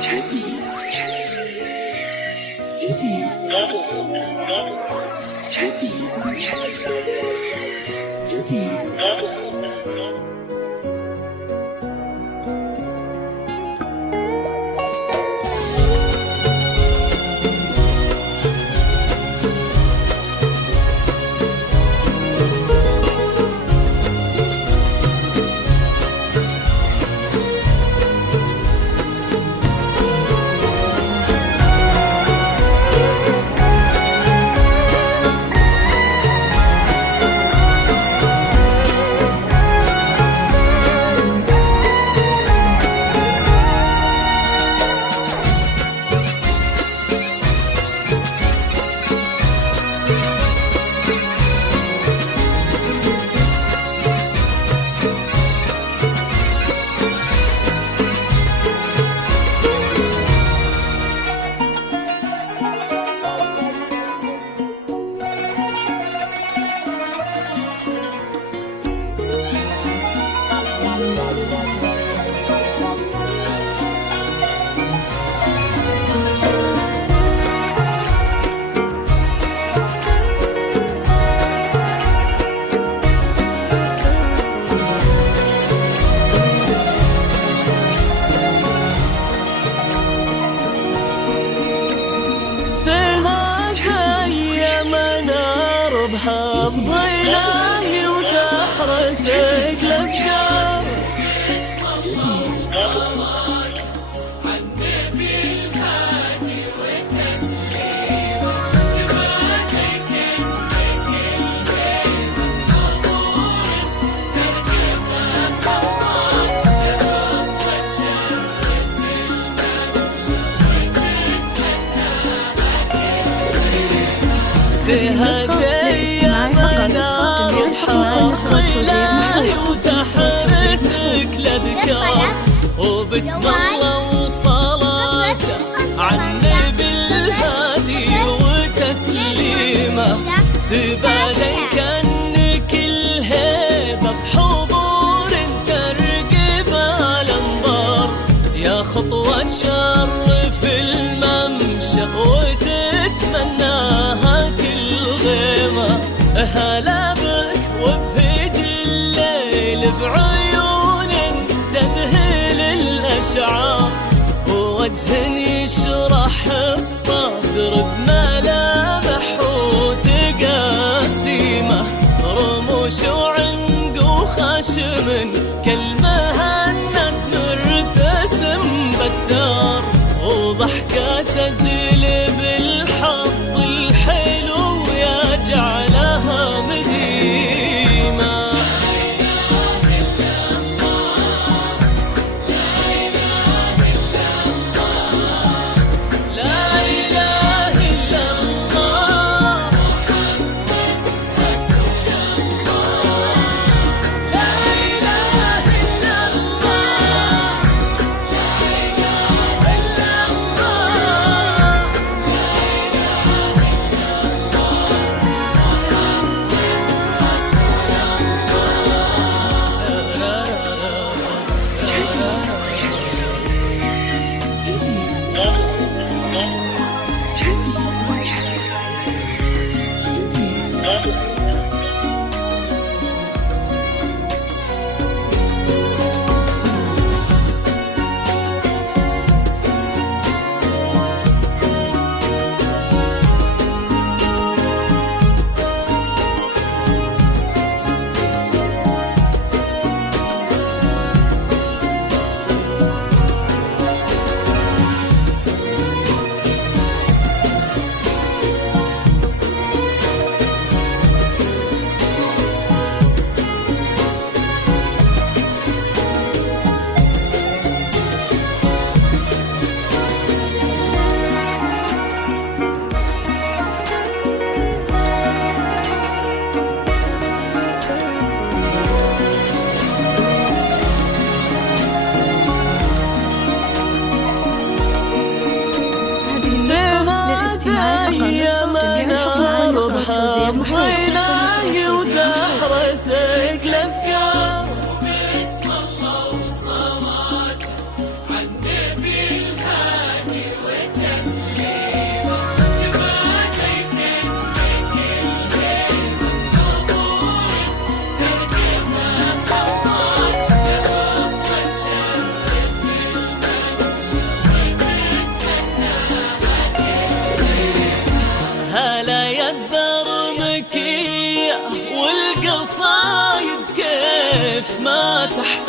جديد جديد جديد جديد. بضيناي وتحرسك الأفكار وتحرسك الأذكار وبسم الله وصلاته عالنبي الهادي وتسليمه تبالي كأنك الهيبة بحضور ترقب الأنظار يا خطوة شرف الممشى وتتمناها كل غيمة هلا بك وبهج الليل بعيون تذهل الأشعار ووجه يشرح الصدر بملامح وتقاسيمه رموش وعنق وخشم كالمهند مرتسم بتار وضحكة تجلب الحظ الحلو يجعلها مديمة بضيناي وتحرسك الأفكار وبسم الله وصلاته عالنبي الهادي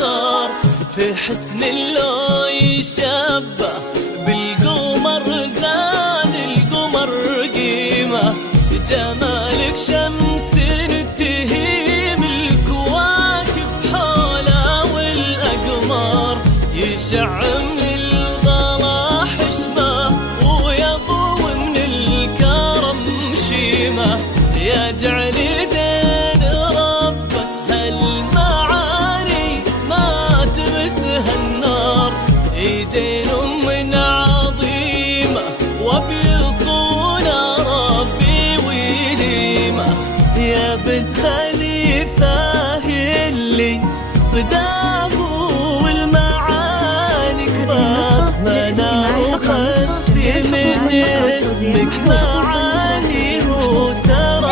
المختار، في حسن لو يشبه بالقمر زاد القمر قيمة، جمالك شمس تهيم الكواكب حوله والأقمار، يشع من الغلا حشمة ويضوي من الكرم شيمة، يجعل دين ربة هالمعاني ما تمسها النار، ايدين من عظيمة وبيصونها ربي ويديمة، يا بنت خليفة اللي صداه والمعاني كبار، منار وخذتي من اسمك معاني وتراني.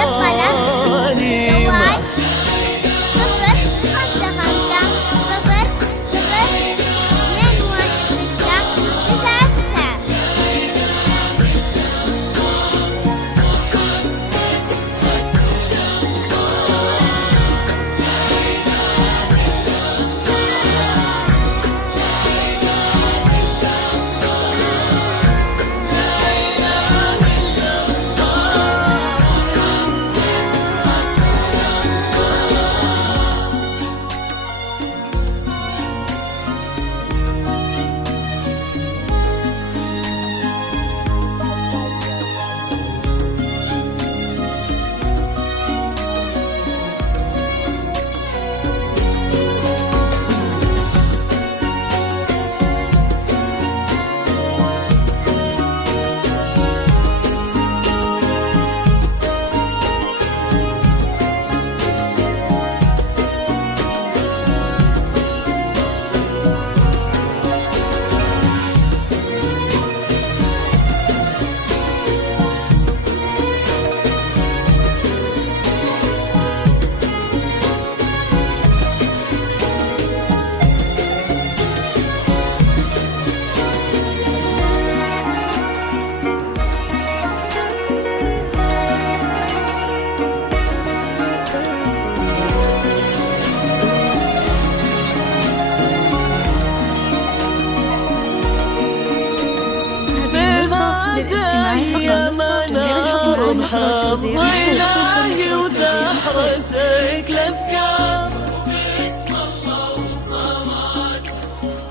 يا منار بحظ إلهي وتحرسك الأفكار، وباسم الله والصلاة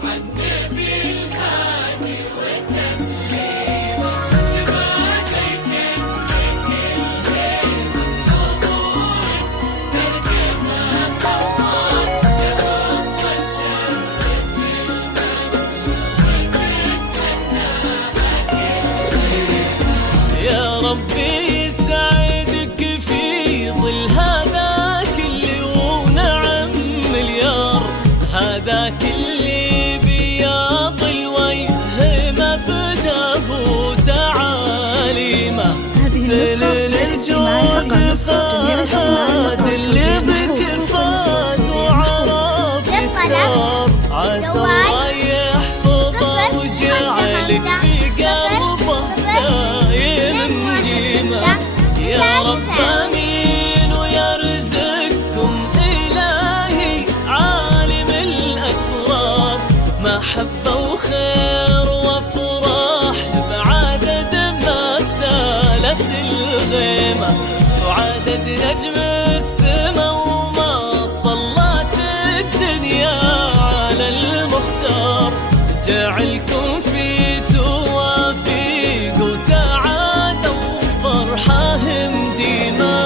عالنبي الهادي والتسليم، تبعتك منك البيت نورك تركبها قمر، يا خطة تشرف بالممشى وتتهنى يا ربي يسعدك في ظل هذاك اللي ونعم مليار، هذاك اللي بياض الوجه مبداه وتعاليمه، سلل الجود فهد اللي بكفاز وعرف يختار، عسى الله يحفظه وجعلك في قلبه دايم قيمة، يا رب امين ويرزقكم الهي عالم الاسرار، محبة وخير وافراح بعدد ما سالت الغيمة، وعدد نجم السما وما صلت الدنيا على المختار، جعلكم في توافيق وسعادة وفرحة ديما.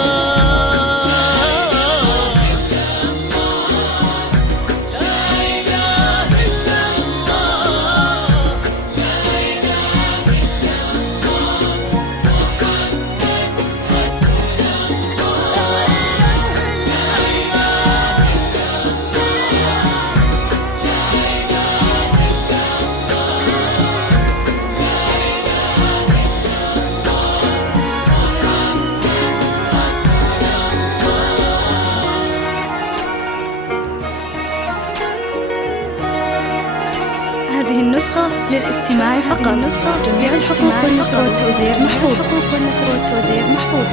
لا إله إلا الله، لا إله إلا الله، محمد رسول الله، لا إله إلا هذه النسخة للاستماع فقط. جميع الحقوق والنشر والتوزيع محفوظ.